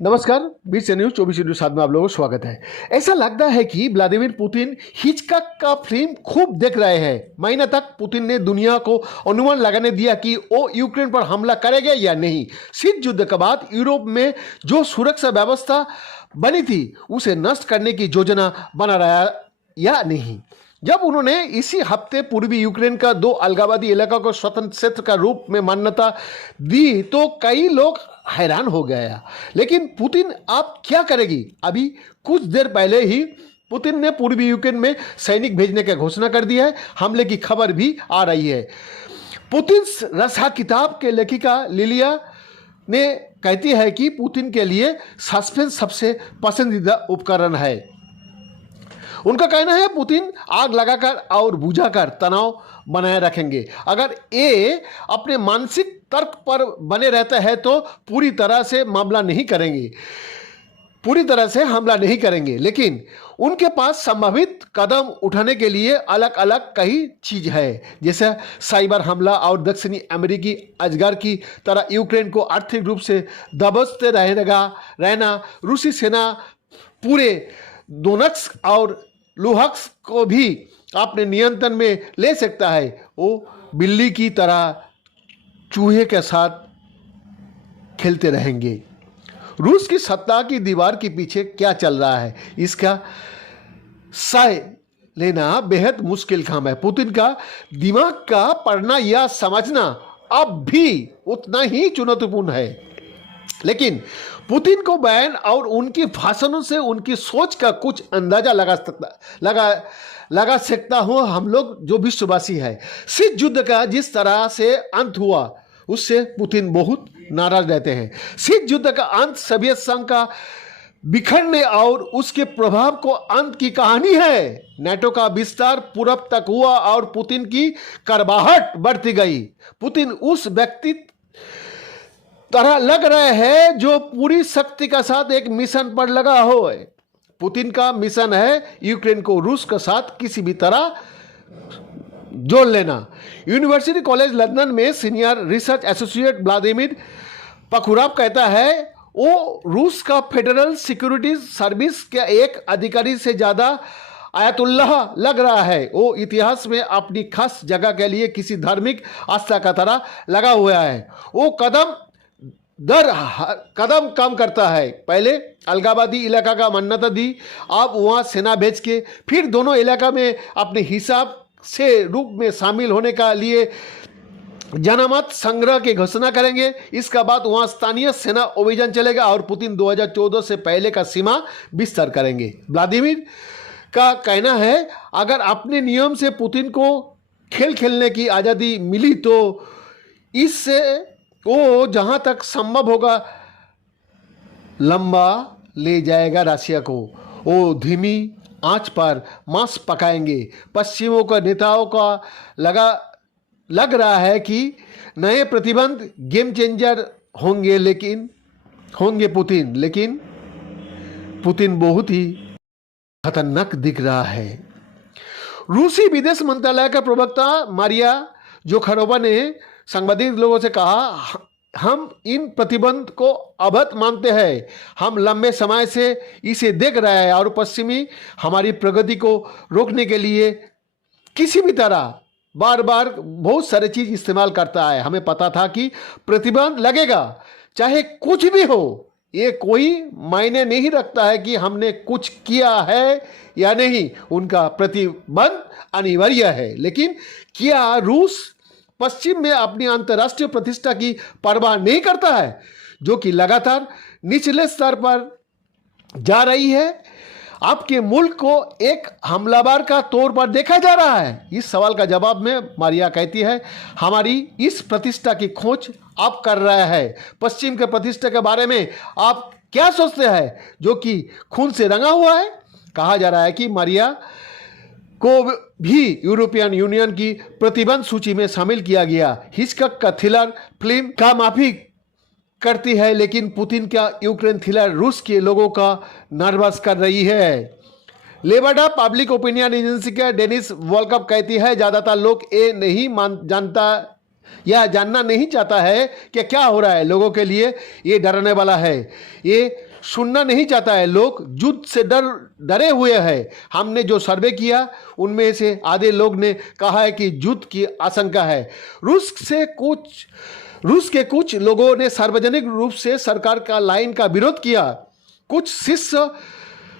नमस्कार, बीच से news 24 news 7 में आप लोगों को स्वागत है। ऐसा लगता है कि व्लादिमीर पुतिन हिचकॉक का फिल्म खूब देख रहे हैं। महीने तक पुतिन ने दुनिया को अनुमान लगाने दिया कि वो यूक्रेन पर हमला करेंगे या नहीं। शीत युद्ध के बाद यूरोप में जो सुरक्षा व्यवस्था बनी थी उसे नष्ट करने की योजना बना रहा या नहीं। जब उन्होंने इसी हफ्ते पूर्वी यूक्रेन का 2 अलगाववादी इलाकों को स्वतंत्र क्षेत्र का रूप में मान्यता दी तो कई लोग हैरान हो गया। लेकिन पुतिन अब क्या करेगी? अभी कुछ देर पहले ही पुतिन ने पूर्वी यूक्रेन में सैनिक भेजने की घोषणा कर दी है। हमले की खबर भी आ रही है। पुतिन रसा किताब के लेखिका लिलिया ने कहती है कि पुतिन के लिए सस्पेंस सबसे पसंदीदा उपकरण है। उनका कहना है पुतिन आग लगाकर और बुझाकर तनाव बनाए रखेंगे। अगर ये अपने मानसिक तर्क पर बने रहते हैं तो पूरी तरह से हमला नहीं करेंगे, लेकिन उनके पास संभावित कदम उठाने के लिए अलग अलग कई चीज है, जैसे साइबर हमला और दक्षिणी अमेरिकी अजगर की तरह यूक्रेन को आर्थिक रूप से दबोचते रहना। रूसी सेना पूरे दोनेत्स्क और लुहांस्क को भी अपने नियंत्रण में ले सकता है। वो बिल्ली की तरह चूहे के साथ खेलते रहेंगे। रूस की सत्ता की दीवार के पीछे क्या चल रहा है, इसका साय लेना बेहद मुश्किल काम है। पुतिन का दिमाग का पढ़ना या समझना अब भी उतना ही चुनौतीपूर्ण है, लेकिन पुतिन को बयान और उनके भाषणों से उनकी सोच का कुछ अंदाजा लगा सकता हूं हम लोग जो विश्ववासी है। शीत युद्ध का जिस तरह से अंत हुआ उससे पुतिन बहुत नाराज रहते हैं। शीत युद्ध का अंत सोवियत संघ का बिखरने और उसके प्रभाव को अंत की कहानी है। नाटो का विस्तार पूरब तक हुआ और पुतिन की करवाहट बढ़ती गई। पुतिन उस व्यक्ति तरह लग रहे हैं जो पूरी शक्ति के साथ एक मिशन पर लगा हो। पुतिन का मिशन है यूक्रेन को रूस के साथ किसी भी तरह जोड़ लेना। यूनिवर्सिटी कॉलेज लंदन में सीनियर रिसर्च एसोसिएट व्लादिमीर पखुराव कहता है वो रूस का फेडरल सिक्योरिटी सर्विस के एक अधिकारी से ज्यादा आयतुल्लाह लग रहा है। वो इतिहास में अपनी खास जगह के लिए किसी धार्मिक आस्था का तरह लगा हुआ है। वो कदम दर कदम काम करता है। पहले अलगाववादी इलाका का मान्यता दी, अब वहाँ सेना भेज के फिर दोनों इलाका में अपने हिसाब से रूप में शामिल होने का लिए जनमत संग्रह की घोषणा करेंगे। इसके बाद वहाँ स्थानीय सेना अभियान चलेगा और पुतिन 2014 से पहले का सीमा विस्तार करेंगे। व्लादिमीर का कहना है अगर अपने नियम से पुतिन को खेल खेलने की आज़ादी मिली तो इससे वो जहां तक संभव होगा लंबा ले जाएगा रशिया को। वो धीमी आंच पर मांस पकाएंगे। पश्चिमों के नेताओं का लग रहा है कि नए प्रतिबंध गेम चेंजर होंगे लेकिन पुतिन बहुत ही खतरनाक दिख रहा है। रूसी विदेश मंत्रालय का प्रवक्ता मारिया जोखारोवा ने सांबादिक लोगों से कहा हम इन प्रतिबंध को अवैध मानते हैं। हम लंबे समय से इसे देख रहे हैं और पश्चिमी हमारी प्रगति को रोकने के लिए किसी भी तरह बार बार बहुत सारे चीज इस्तेमाल करता है। हमें पता था कि प्रतिबंध लगेगा, चाहे कुछ भी हो। ये कोई मायने नहीं रखता है कि हमने कुछ किया है या नहीं, उनका प्रतिबंध अनिवार्य है। लेकिन क्या रूस पश्चिम में अपनी अंतर्राष्ट्रीय प्रतिष्ठा की परवाह नहीं करता है, जो कि लगातार निचले स्तर पर जा रही है? आपके मुल्क को एक हमलावर का तौर पर देखा जा रहा है? इस सवाल का जवाब में मारिया कहती है हमारी इस प्रतिष्ठा की खोज आप कर रहे हैं। पश्चिम के प्रतिष्ठा के बारे में आप क्या सोचते हैं जो कि खून से रंगा हुआ है? कहा जा रहा है कि मारिया को भी यूरोपियन यूनियन की प्रतिबंध सूची में शामिल किया गया। हिचकॉक का थ्रिलर फिल्म का माफी करती है, लेकिन पुतिन का यूक्रेन थ्रिलर रूस के लोगों का नर्वस कर रही है। लेवाडा पब्लिक ओपिनियन एजेंसी का डेनिस वॉलकप कहती है ज्यादातर लोग ये नहीं जानता जानना नहीं चाहता है कि क्या हो रहा है। लोगों के लिए ये डराने वाला है। ये सुनना नहीं चाहता है। लोग युद्ध से डरे हुए हैं। हमने जो सर्वे किया उनमें से आधे लोग ने कहा है कि युद्ध की आशंका है। रूस के कुछ लोगों ने सार्वजनिक रूप से सरकार का लाइन का विरोध किया। कुछ शिष्य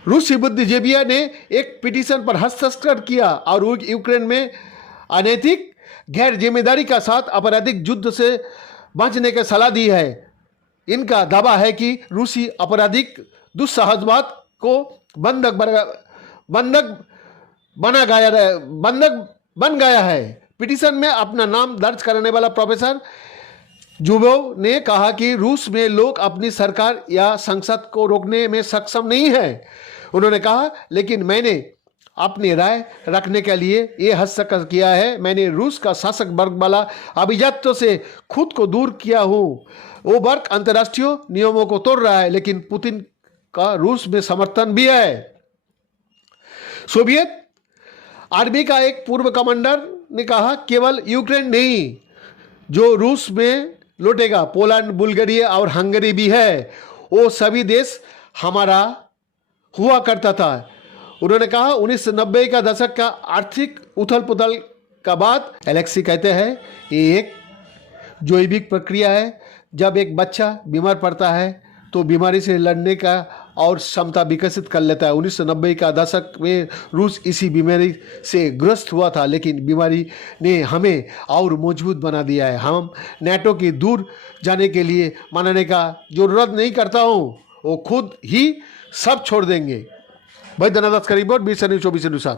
रूसी बुद्धिजीवियों ने एक पिटीशन पर हस्ताक्षर किया और यूक्रेन में अनैतिक गैर जिम्मेदारी का साथ आपराधिक युद्ध से बचने की सलाह दी है। इनका दावा है कि रूसी आपराधिक दुस्साहसवाद को बंधक बन गया है। पिटीशन में अपना नाम दर्ज कराने वाला प्रोफेसर जुबोव ने कहा कि रूस में लोग अपनी सरकार या संसद को रोकने में सक्षम नहीं है। उन्होंने कहा, लेकिन मैंने अपनी राय रखने के लिए ये हस्तक्षेप किया है। मैंने रूस का शासक वर्ग वाला अभिजात्य से खुद को दूर किया हूँ। वो वर्ग अंतर्राष्ट्रीय नियमों को तोड़ रहा है, लेकिन पुतिन का रूस में समर्थन भी है। सोवियत आर्मी का एक पूर्व कमांडर ने कहा, केवल यूक्रेन नहीं जो रूस में लौटेगा, पोलैंड, बुल्गारिया और हंगरी भी है। वो सभी देश हमारा हुआ करता था। उन्होंने कहा 1990 का दशक का आर्थिक उथल पुथल का बाद एलेक्सी कहते हैं ये एक जैविक प्रक्रिया है। जब एक बच्चा बीमार पड़ता है तो बीमारी से लड़ने का और क्षमता विकसित कर लेता है। 1990 का दशक में रूस इसी बीमारी से ग्रस्त हुआ था, लेकिन बीमारी ने हमें और मजबूत बना दिया है। हम नेटो की दूर जाने के लिए मनाने का जरूरत नहीं करता हूँ, वो खुद ही सब छोड़ देंगे। भाई धन्यवाद। करीब 20 न्यूज़ 24 न्यूज़।